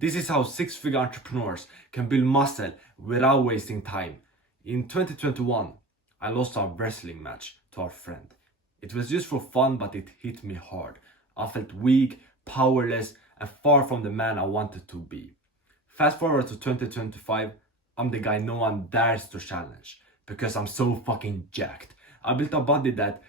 This is how six-figure entrepreneurs can build muscle without wasting time. In 2021, I lost a wrestling match to a friend. It was just for fun, but it hit me hard. I felt weak, powerless, and far from the man I wanted to be. Fast forward to 2025, I'm the guy no one dares to challenge because I'm so fucking jacked. I built a body that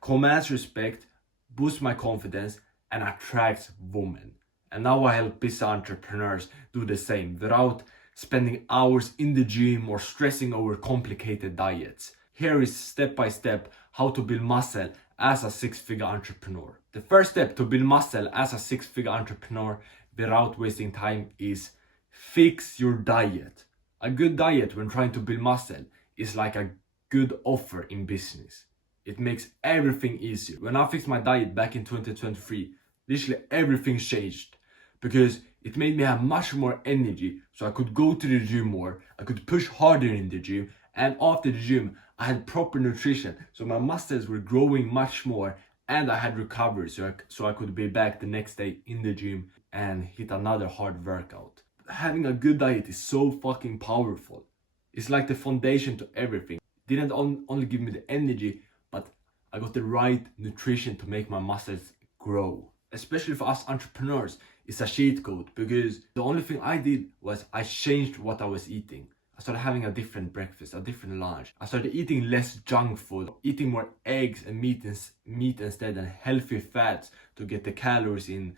commands respect, boosts my confidence, and attracts women. And now I help busy entrepreneurs do the same without spending hours in the gym or stressing over complicated diets. Here is step by step how to build muscle as a six-figure entrepreneur. The first step to build muscle as a six-figure entrepreneur without wasting time is fix your diet. A good diet when trying to build muscle is like a good offer in business. It makes everything easier. When I fixed my diet back in 2023, literally everything changed because it made me have much more energy, so I could go to the gym more, I could push harder in the gym, and after the gym I had proper nutrition, so my muscles were growing much more, and I had recovery, so I could be back the next day in the gym and hit another hard workout. Having a good diet is so fucking powerful. It's like the foundation to everything. It didn't only give me the energy, but I got the right nutrition to make my muscles grow. Especially for us entrepreneurs, it's a cheat code because the only thing I did was I changed what I was eating. I started having a different breakfast, a different lunch. I started eating less junk food, eating more eggs and meat instead, and healthy fats to get the calories in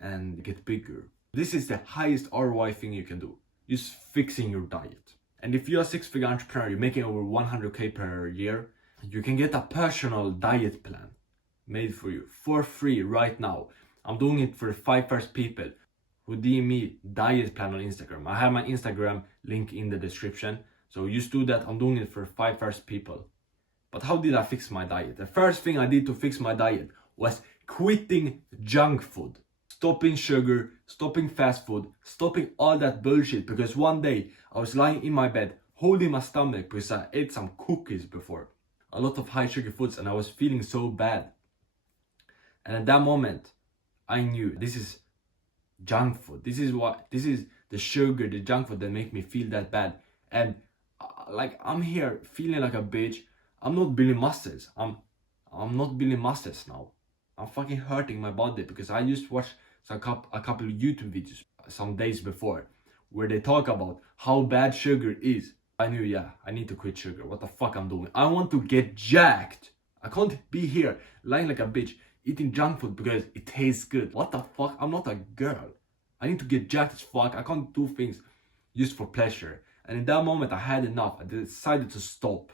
and get bigger. This is the highest ROI thing you can do, just fixing your diet. And if you're a six-figure entrepreneur, you're making over 100k per year, you can get a personal diet plan made for you for free right now. I'm doing it for the 5 first people who DM me diet plan on Instagram. I have my Instagram link in the description, so just do that. I'm doing it for 5 first people. But how did I fix my diet? The first thing I did to fix my diet was quitting junk food. Stopping sugar, stopping fast food, stopping all that bullshit, because one day I was lying in my bed holding my stomach because I ate some cookies before. A lot of high sugar foods, and I was feeling so bad. And at that moment, I knew this is junk food. This is the sugar, the junk food that make me feel that bad. And like I'm here feeling like a bitch. I'm not building muscles. I'm not building muscles now. I'm fucking hurting my body because I just watched a couple of YouTube videos some days before where they talk about how bad sugar is. I knew, yeah, I need to quit sugar. What the fuck I'm doing? I want to get jacked. I can't be here lying like a bitch eating junk food because it tastes good. What the fuck? I'm not a girl. I need to get jacked as fuck. I can't do things just for pleasure. And in that moment, I had enough. I decided to stop.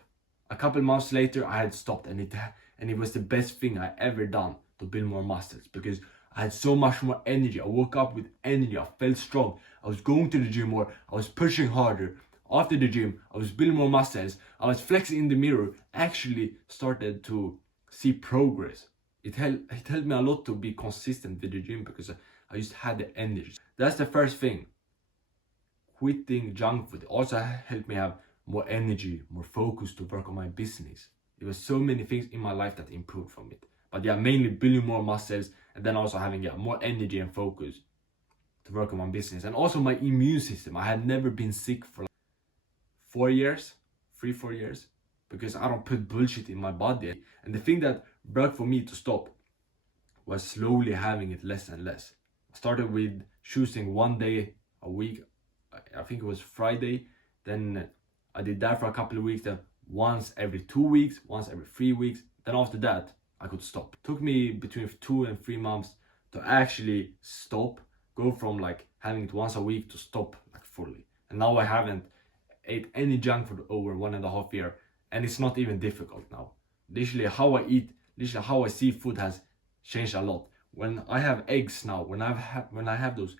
A couple months later, I had stopped, and it was the best thing I ever done to build more muscles because I had so much more energy. I woke up with energy. I felt strong. I was going to the gym more. I was pushing harder. After the gym, I was building more muscles. I was flexing in the mirror. Actually started to see progress. It helped me a lot to be consistent with the gym because I just had the energy. That's the first thing. Quitting junk food also helped me have more energy, more focus to work on my business. There were so many things in my life that improved from it. But yeah, mainly building more muscles and then also having more energy and focus to work on my business. And also my immune system. I had never been sick for like 4 years, 3-4 years, because I don't put bullshit in my body. And the thing that worked for me to stop was slowly having it less and less. I started with choosing 1 day a week. I think it was Friday. Then I did that for a couple of weeks. Then once every 2 weeks, once every 3 weeks. Then after that, I could stop. It took me between 2 and 3 months to actually stop. Go from like having it once a week to stop like fully. And now I haven't ate any junk food over 1.5 years. And it's not even difficult now. Literally how I eat, literally how I see food has changed a lot. When I have eggs now, when I have those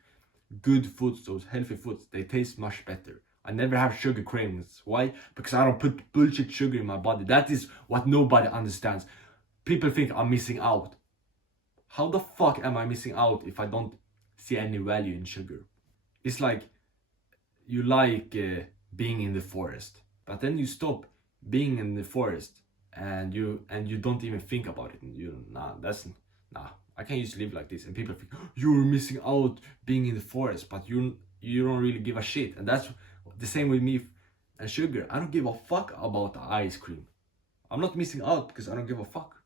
good foods, those healthy foods, they taste much better. I never have sugar cravings. Why? Because I don't put bullshit sugar in my body. That is what nobody understands. People think I'm missing out. How the fuck am I missing out if I don't see any value in sugar? It's like you like being in the forest, but then you stop being in the forest and you don't even think about it. And I can't just live like this. And people think, you're missing out being in the forest, but you don't really give a shit. And that's the same with me and sugar. I don't give a fuck about the ice cream. I'm not missing out because I don't give a fuck.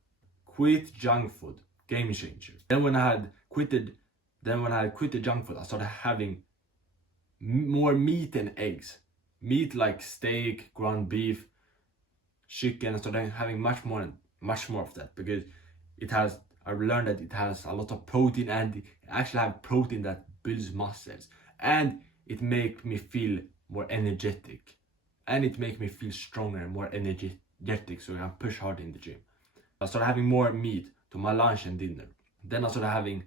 Quit junk food, game changer. Then when I had quit the junk food, I started having more meat and eggs. Meat like steak, ground beef, chicken. I started having much more of that because I've learned that it has a lot of protein, and it actually have protein that builds muscles, and it makes me feel more energetic, and it makes me feel stronger and more energetic, so I can push hard in the gym. I started having more meat to my lunch and dinner. Then I started having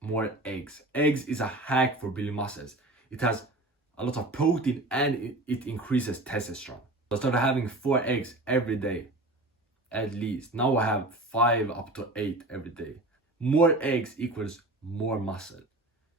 more eggs. Eggs is a hack for building muscles. It has a lot of protein and it increases testosterone. So I started having 4 eggs every day, at least. Now I have 5 up to 8 every day. More eggs equals more muscle.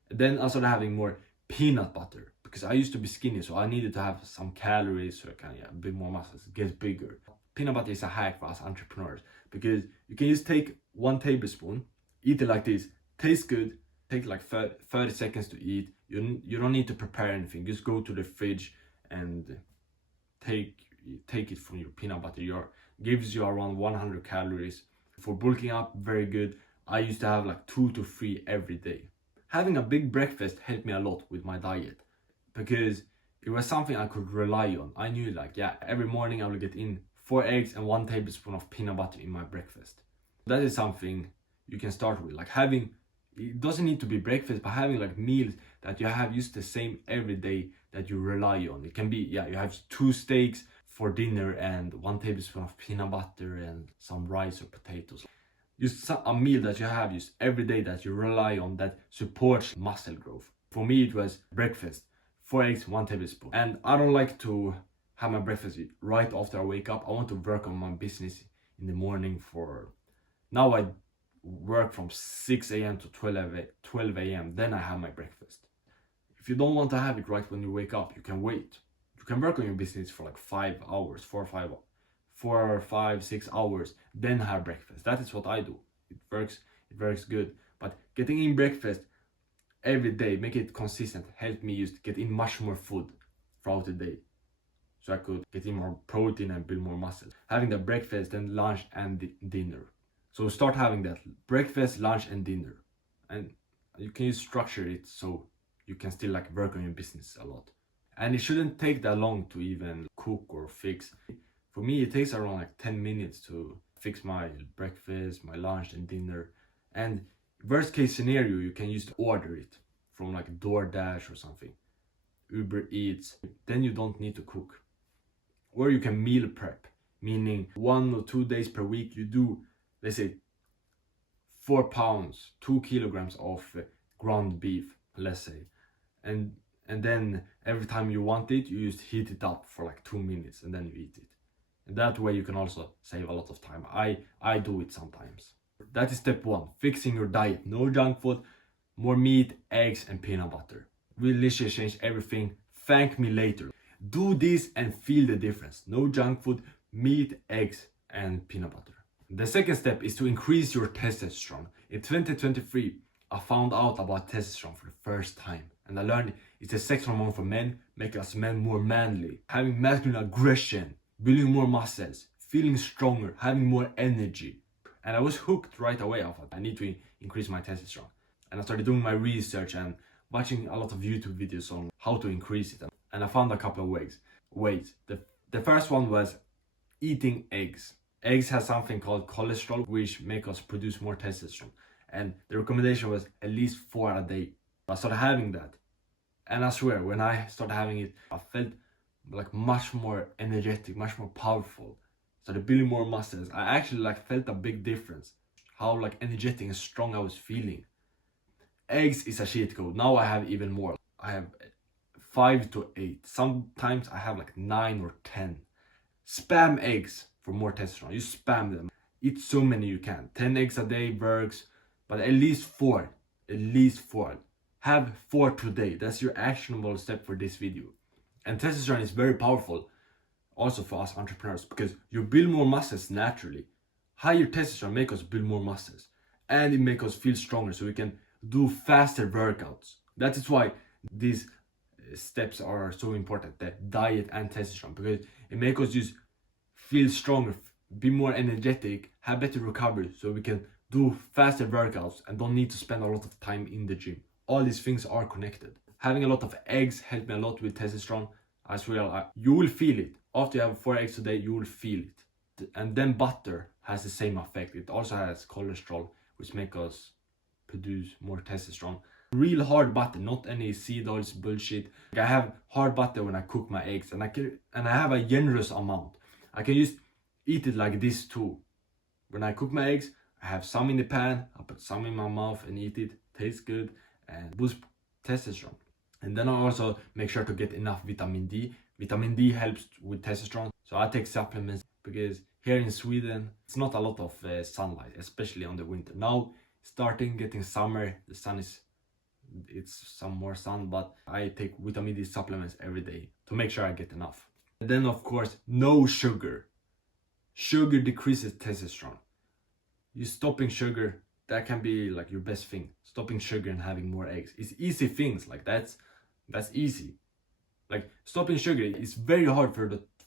And then I started having more peanut butter because I used to be skinny, so I needed to have some calories so I can build more muscles, get bigger. Peanut butter is a hack for us entrepreneurs because you can just take 1 tablespoon, eat it like this, tastes good, take like 30 seconds to eat. You don't need to prepare anything, just go to the fridge and take it from your peanut butter. Gives you around 100 calories. For bulking up, very good. I used to have like 2 to 3 every day. Having a big breakfast helped me a lot with my diet because it was something I could rely on. I knew like, yeah, every morning I will get in 4 eggs and 1 tablespoon of peanut butter in my breakfast. That is something you can start with. Like it doesn't need to be breakfast, but having like meals that you have used the same every day that you rely on. It can be, you have 2 steaks for dinner and 1 tablespoon of peanut butter and some rice or potatoes. Just a meal that you have used every day that you rely on that supports muscle growth. For me, it was breakfast, 4 eggs, 1 tablespoon. And I don't like to have my breakfast right after I wake up. I want to work on my business in the morning. Now I work from 6 a.m. to 12 a.m. Then I have my breakfast. If you don't want to have it right when you wake up, you can wait. You can work on your business for like 5 hours, 4 or 5, 6 hours, then have breakfast. That is what I do. It works good. But getting in breakfast every day, make it consistent, helped me just get in much more food throughout the day. So I could get in more protein and build more muscle. Having the breakfast, then lunch and dinner. So start having that breakfast, lunch and dinner. And you can just structure it so you can still like work on your business a lot. And it shouldn't take that long to even cook or fix. For me, it takes around like 10 minutes to fix my breakfast, my lunch and dinner. And worst case scenario, you can just order it from like DoorDash or something, Uber Eats. Then you don't need to cook. Or you can meal prep, meaning 1 or 2 days per week you do, let's say 4 pounds, 2 kilograms of ground beef, let's say. And then every time you want it, you just heat it up for like 2 minutes and then you eat it. And that way you can also save a lot of time. I do it sometimes. That is step 1, fixing your diet. No junk food, more meat, eggs and peanut butter. Will literally change everything. Thank me later. Do this and feel the difference. No junk food, meat, eggs and peanut butter. The second step is to increase your testosterone. In 2023, I found out about testosterone for the first time. And I learned it's a sex hormone for men, making us men more manly. Having masculine aggression, building more muscles, feeling stronger, having more energy. And I was hooked right away off it. I need to increase my testosterone. And I started doing my research and watching a lot of YouTube videos on how to increase it. And I found a couple of ways. The first one was eating eggs. Eggs has something called cholesterol, which make us produce more testosterone. And the recommendation was at least 4 a day. I started having that. And I swear, when I started having it, I felt like much more energetic, much more powerful. Started building more muscles. I actually like felt a big difference. How like energetic and strong I was feeling. Eggs is a cheat code. Now I have even more. I have 5 to 8. Sometimes I have like 9 or 10. Spam eggs for more testosterone. You spam them. Eat so many you can. 10 eggs a day works, but at least 4. At least 4. Have 4 today. That's your actionable step for this video. And testosterone is very powerful also for us entrepreneurs because you build more muscles naturally. Higher testosterone makes us build more muscles. and it makes us feel stronger so we can do faster workouts. That is why these steps are so important, the diet and testosterone, because it makes us just feel stronger, be more energetic, have better recovery so we can do faster workouts and don't need to spend a lot of time in the gym. All these things are connected. Having a lot of eggs helped me a lot with testosterone as well. You will feel it. After you have 4 eggs a day, you will feel it. And then butter has the same effect. It also has cholesterol, which makes us produce more testosterone. Real hard butter, not any seed oils bullshit. I have hard butter when I cook my eggs, and I have a generous amount. I can just eat it like this too. When I cook my eggs, I have some in the pan, I put some in my mouth and eat it. Tastes good and boosts testosterone. And then I also make sure to get enough vitamin D. Vitamin D helps with testosterone, so I take supplements because here in Sweden it's not a lot of sunlight, especially on the winter. Now starting getting summer, the sun it's some more sun, but I take vitamin D supplements every day to make sure I get enough. And then of course, no sugar. Sugar decreases testosterone. You stopping sugar, that can be like your best thing. Stopping sugar and having more eggs. It's easy things, like that's easy. Like stopping sugar is very hard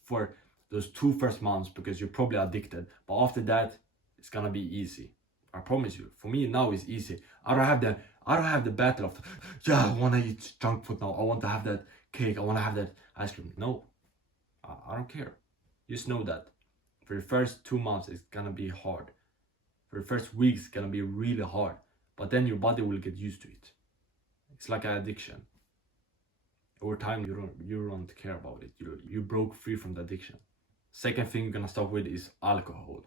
for those 2 first months because you're probably addicted. But after that, it's gonna be easy. I promise you. For me now it's easy. I don't have the battle of I wanna eat junk food now. I want to have that cake. I wanna have that ice cream. No, I don't care. Just know that for the first 2 months it's gonna be hard. For the first weeks it's gonna be really hard. But then your body will get used to it. It's like an addiction. Over time you don't care about it. You broke free from the addiction. Second thing you're gonna stop with is alcohol.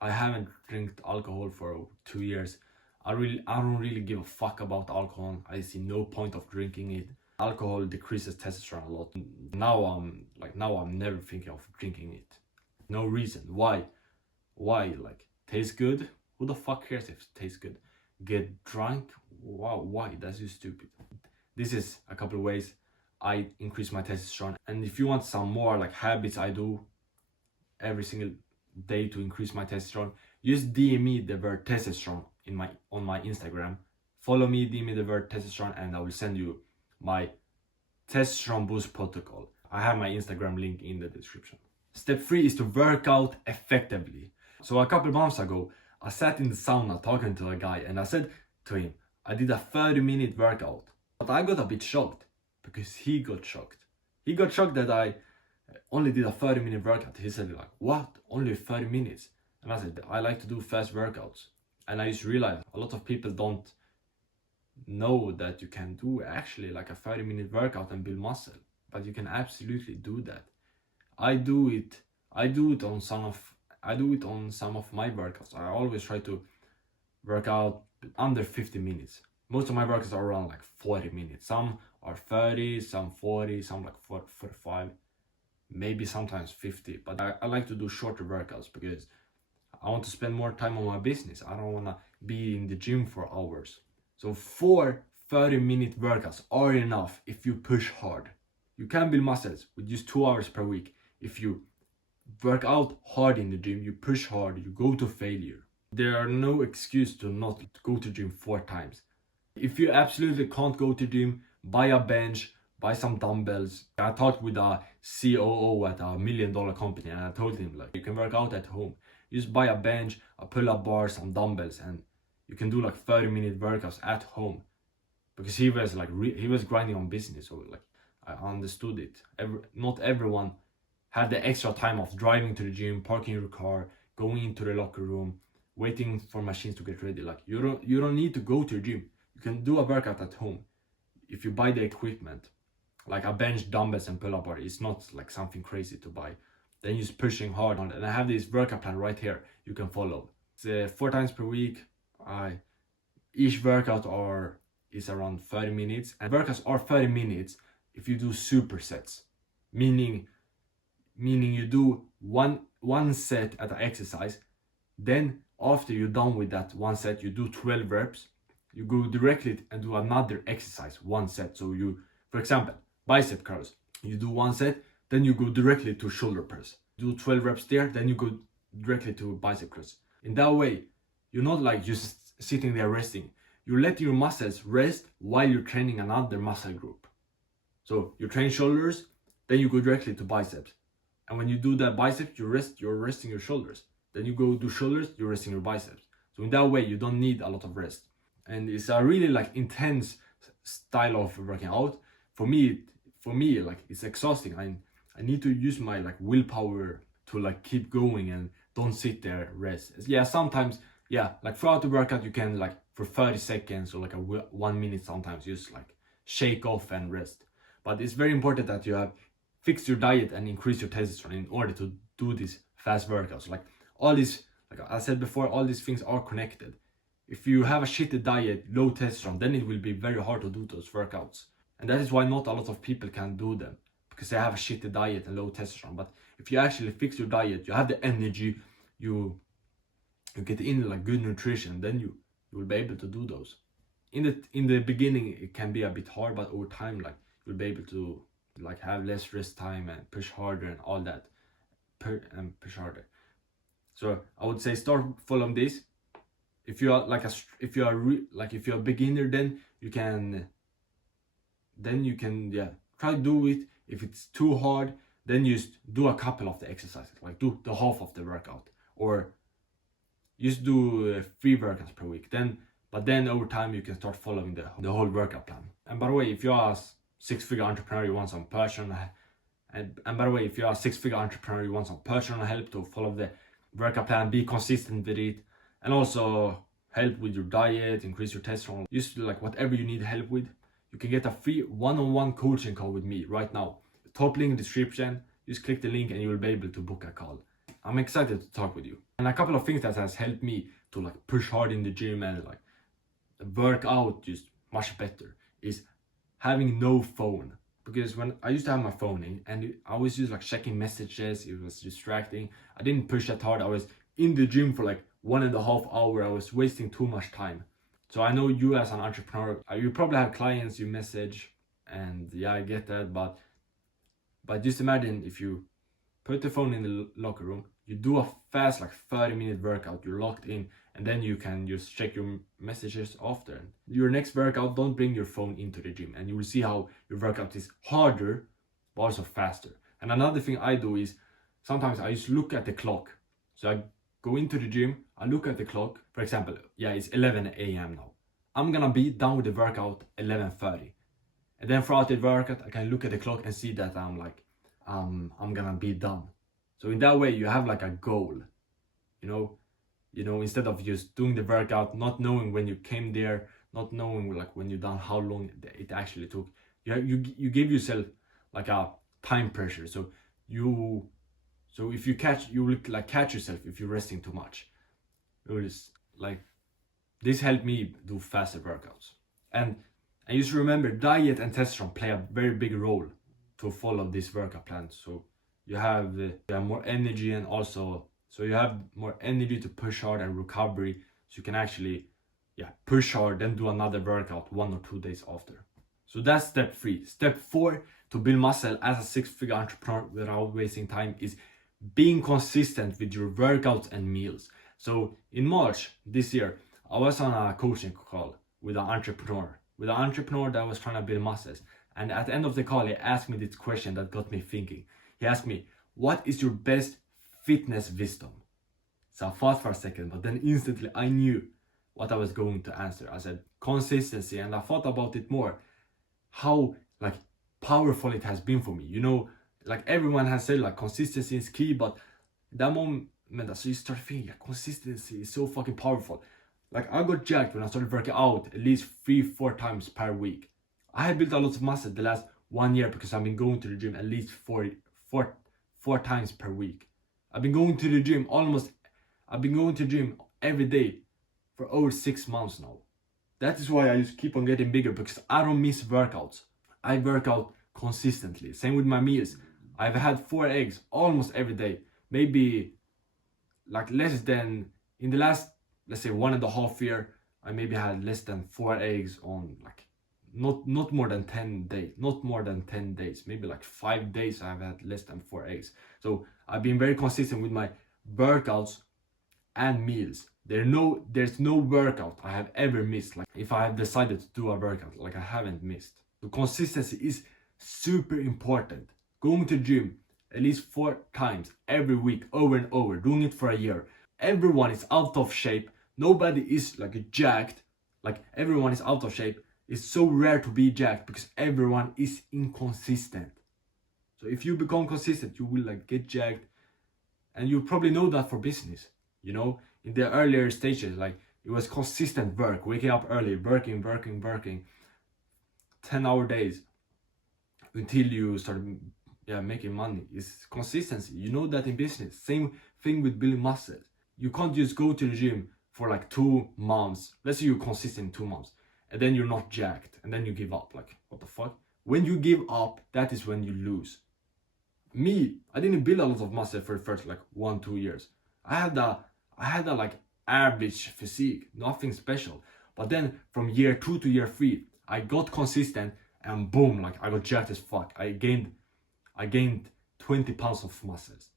I haven't drank alcohol for 2 years. I don't really give a fuck about alcohol. I see no point of drinking it. Alcohol decreases testosterone a lot. Now I'm never thinking of drinking it. No reason. Why? Like, tastes good? Who the fuck cares if it tastes good? Get drunk? Wow, why? That's just stupid. This is a couple of ways I increase my testosterone. And if you want some more like habits I do every single day to increase my testosterone, just DM me the word testosterone on my Instagram. Follow me, DM me the word testosterone, and I will send you my testosterone boost protocol. I have my Instagram link in the description. Step 3 is to work out effectively. So a couple of months ago, I sat in the sauna talking to a guy and I said to him, I did a 30-minute workout. But I got a bit shocked because he got shocked. He got shocked that I only did a 30-minute workout. He said like, what? Only 30 minutes? And I said, I like to do fast workouts. And I just realized a lot of people don't know that you can do actually like a 30-minute workout and build muscle. But you can absolutely do that. I do it on some of my workouts. I always try to work out under 50 minutes. Most of my workouts are around like 40 minutes. Some are 30, some 40, some like 45, maybe sometimes 50. But I like to do shorter workouts because I want to spend more time on my business. I don't want to be in the gym for hours. So 4 30-minute workouts are enough if you push hard. You can build muscles with just 2 hours per week. If you work out hard in the gym, you push hard, you go to failure. There are no excuse to not go to gym 4 times. If you absolutely can't go to gym, buy a bench, buy some dumbbells. I talked with a COO at $1 million company and I told him like, you can work out at home. You just buy a bench, a pull-up bar, some dumbbells, and you can do like 30-minute workouts at home. Because he was like, he was grinding on business, so like I understood it. Not everyone had the extra time of driving to the gym, parking your car, going into the locker room, waiting for machines to get ready. Like you don't need to go to the gym. You can do a workout at home if you buy the equipment, like a bench, dumbbells, and pull-up bar. It's not like something crazy to buy. Then you're just pushing hard on it. And I have this workout plan right here you can follow. It's 4 times per week. Each workout is around 30 minutes. And workouts are 30 minutes if you do supersets, meaning you do one set at an exercise. Then after you're done with that one set, you do 12 reps. You go directly and do another exercise, 1 set. So you, for example, bicep curls. You do 1 set, then you go directly to shoulder press. Do 12 reps there, then you go directly to bicep curls. In that way, you're not like just sitting there resting. You're letting your muscles rest while you're training another muscle group. So you train shoulders, then you go directly to biceps. And when you do that biceps, you're resting your shoulders. Then you go do shoulders, you're resting your biceps. So in that way, you don't need a lot of rest. And it's a really like intense style of working out. For me, like it's exhausting. I need to use my like willpower to like keep going and don't sit there rest. Yeah, sometimes, yeah, like throughout the workout you can like for 30 seconds or like 1 minute sometimes just like shake off and rest. But it's very important that you have fixed your diet and increase your testosterone in order to do these fast workouts. Like all these, like I said before, all these things are connected. If you have a shitty diet, low testosterone, then it will be very hard to do those workouts. And that is why not a lot of people can do them, because they have a shitty diet and low testosterone. But if you actually fix your diet, you have the energy, you get in like good nutrition, then you will be able to do those. In the beginning it can be a bit hard, but over time like you'll be able to like have less rest time and push harder and all that, push harder. So I would say start following this. If you are like if you're a beginner, then you can yeah, try to do it. If it's too hard, then just do a couple of the exercises, like do the half of the workout, or just do 3 workouts per week. But then over time you can start following the whole workout plan. And by the way, if you're a 6-figure entrepreneur, you want some personal and by the way, if you're a 6-figure entrepreneur, you want some personal help to follow the workout plan, be consistent with it, and also help with your diet, increase your testosterone, just like whatever you need help with, you can get a free one-on-one coaching call with me right now. Top link in the description. Just click the link and you will be able to book a call. I'm excited to talk with you. And a couple of things that has helped me to like push hard in the gym and like work out just much better is having no phone. Because when I used to have my phone in, and I was just like checking messages, it was distracting. I didn't push that hard. I was in the gym for like 1.5 hours. I was wasting too much time. So I know you as an entrepreneur, you probably have clients you message, and yeah, I get that, but just imagine if you put the phone in the locker room, you do a fast like 30-minute workout, you're locked in, and then you can just check your messages after. Your next workout, don't bring your phone into the gym, and you will see how your workout is harder but also faster. And another thing I do is sometimes I just look at the clock. So I go into the gym, I look at the clock, for example, yeah, it's 11 a.m. now. I'm gonna be done with the workout 11:30. And then throughout the workout, I can look at the clock and see that I'm like, I'm gonna be done. So in that way, you have like a goal, you know, instead of just doing the workout, not knowing when you came there, not knowing like when you're done, how long it actually took. You give yourself like a time pressure. So if you will like catch yourself if you're resting too much. It was like, this helped me do faster workouts. And you should remember, diet and testosterone play a very big role to follow this workout plan. So you have more energy, and also so you have more energy to push hard and recovery, so you can actually push hard, then do another workout 1 or 2 days after. So that's step 3. Step 4 to build muscle as a 6-figure entrepreneur without wasting time is being consistent with your workouts and meals. So in March this year, I was on a coaching call with an entrepreneur that was trying to build muscles. And at the end of the call, he asked me this question that got me thinking. He asked me, what is your best fitness wisdom? So I thought for a second, but then instantly I knew what I was going to answer. I said consistency, and I thought about it more, how like powerful it has been for me. You know, like everyone has said like consistency is key, but that moment so you start thinking, consistency is so fucking powerful. Like I got jacked when I started working out at least 3-4 times per week. I had built a lot of muscle the last 1 year because I've been going to the gym at least four times per week. I've been going to the gym every day for over 6 months now. That is why I just keep on getting bigger, because I don't miss workouts. I work out consistently. Same with my meals. I've had 4 eggs almost every day. Maybe like less than, in the last, let's say 1.5 year, I maybe had less than 4 eggs on like not more than 10 days, maybe like 5 days I've had less than 4 eggs. So I've been very consistent with my workouts and meals. There's no workout I have ever missed. Like if I have decided to do a workout, like I haven't missed. So consistency is super important. Going to the gym at least 4 times every week, over and over, doing it for a year. Everyone is out of shape. Nobody is like jacked. Like everyone is out of shape. It's so rare to be jacked because everyone is inconsistent. So if you become consistent, you will like get jacked, and you probably know that for business. You know, in the earlier stages, like it was consistent work, waking up early, working, 10-hour days until you start making money. It's consistency. You know that in business. Same thing with building muscle. You can't just go to the gym for like 2 months. Let's say you're consistent 2 months, and then you're not jacked, and then you give up. Like, what the fuck? When you give up, that is when you lose. Me, I didn't build a lot of muscle for the first like 1-2 years. I had a like average physique, nothing special. But then from year 2 to year 3, I got consistent, and boom, like I got jacked as fuck. I gained 20 pounds of muscles.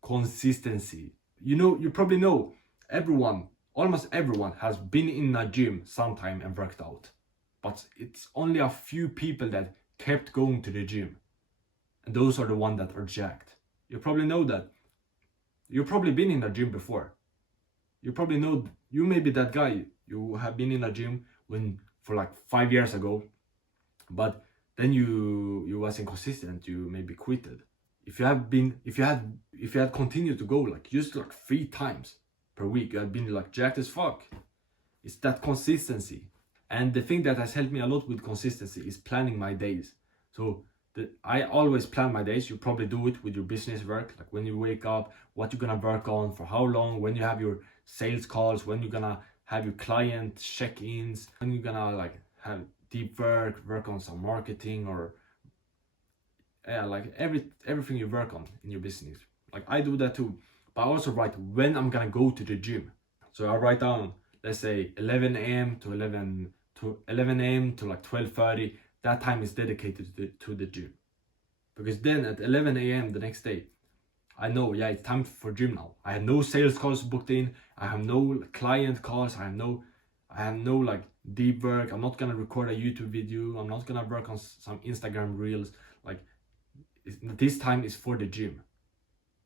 Consistency. You know, you probably know, almost everyone has been in a gym sometime and worked out. But it's only a few people that kept going to the gym. And those are the ones that are jacked. You probably know that. You've probably been in a gym before. You probably know, you may be that guy. You have been in a gym for like 5 years ago, but then you wasn't consistent. You maybe quitted. If you had continued to go like just like 3 times per week, you had been like jacked as fuck. It's that consistency. And the thing that has helped me a lot with consistency is planning my days. So I always plan my days. You probably do it with your business work, like when you wake up, what you're gonna work on, for how long, when you have your sales calls, when you're gonna have your client check-ins, when you're gonna like have deep work on some marketing, or like everything you work on in your business. Like I do that too, but I also write when I'm gonna go to the gym. So I write down, let's say 11 a.m. to 11 a.m. to like 12:30. That time is dedicated to the gym, because then at 11 a.m. the next day, I know, yeah, it's time for gym now. I have no sales calls booked in. I have no client calls. I have no like deep work. I'm not gonna record a YouTube video. I'm not gonna work on some Instagram reels. Like this time is for the gym.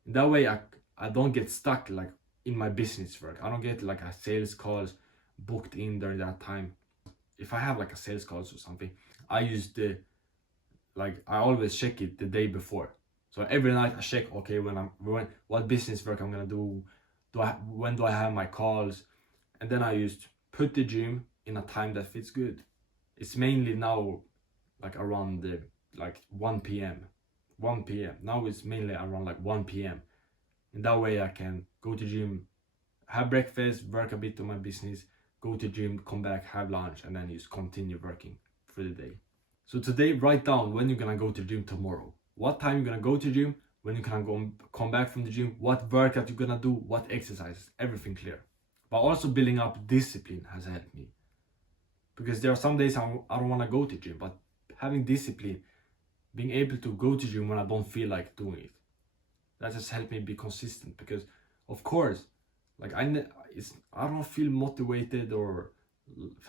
That way I don't get stuck like in my business work. I don't get like a sales calls booked in during that time. If I have like a sales calls or something, I always check it the day before. So every night I check, okay, what business work I'm gonna do, when do I have my calls, and then I just put the gym in a time that fits good. It's mainly now like around the like 1 p.m. Now it's mainly around like 1 p.m. And that way I can go to gym, have breakfast, work a bit on my business, go to gym, come back, have lunch, and then just continue working for the day. So today, write down when you're gonna go to the gym tomorrow. What time you're gonna go to the gym, when you can come back from the gym, what workout you're gonna do, what exercises, everything clear. But also building up discipline has helped me. Because there are some days I don't wanna go to the gym, but having discipline, being able to go to the gym when I don't feel like doing it, that has helped me be consistent. Because of course, like I don't feel motivated, or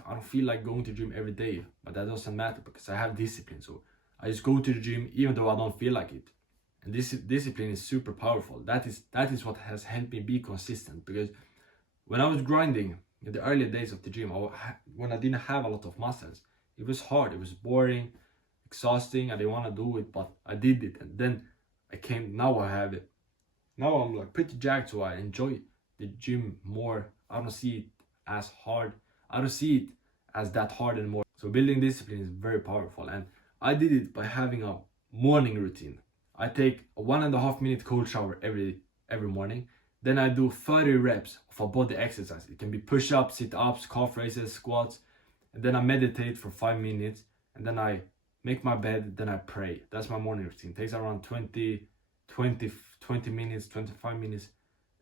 I don't feel like going to the gym every day, but that doesn't matter because I have discipline. So I just go to the gym even though I don't feel like it. And this discipline is super powerful. That is what has helped me be consistent. Because when I was grinding in the early days of the gym, when I didn't have a lot of muscles, it was hard, it was boring, exhausting. I didn't want to do it, but I did it. And then now I have it. Now I'm like pretty jacked, so I enjoy the gym more. I don't see it as hard. I don't see it as that hard anymore. So building discipline is very powerful, and I did it by having a morning routine. I take a 1.5 minute cold shower every morning. Then I do 30 reps of a body exercise. It can be push-ups, sit-ups, calf raises, squats. And then I meditate for 5 minutes. And then I make my bed, then I pray. That's my morning routine. It takes around 20 minutes, 25 minutes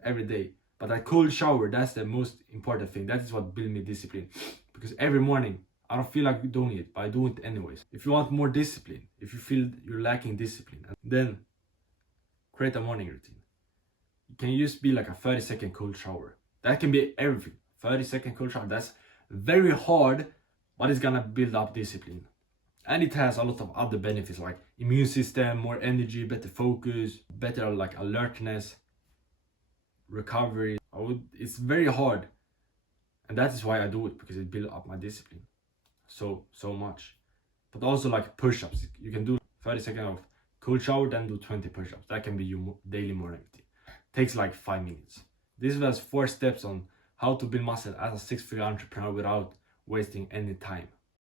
every day. But that cold shower, that's the most important thing. That is what builds me discipline. Because every morning, I don't feel like doing it, but I do it anyways. If you want more discipline, if you feel you're lacking discipline, then create a morning routine. It can just be like a 30-second cold shower. That can be everything. 30-second cold shower, that's very hard, but it's gonna build up discipline. And it has a lot of other benefits like immune system, more energy, better focus, better like alertness, recovery. It's very hard, and that is why I do it, because it builds up my discipline so much. But also like push-ups, you can do 30 seconds of cold shower, then do 20 push-ups. That can be your daily morning routine. Takes like 5 minutes. This was 4 steps on how to build muscle as a 6-figure entrepreneur without wasting any time.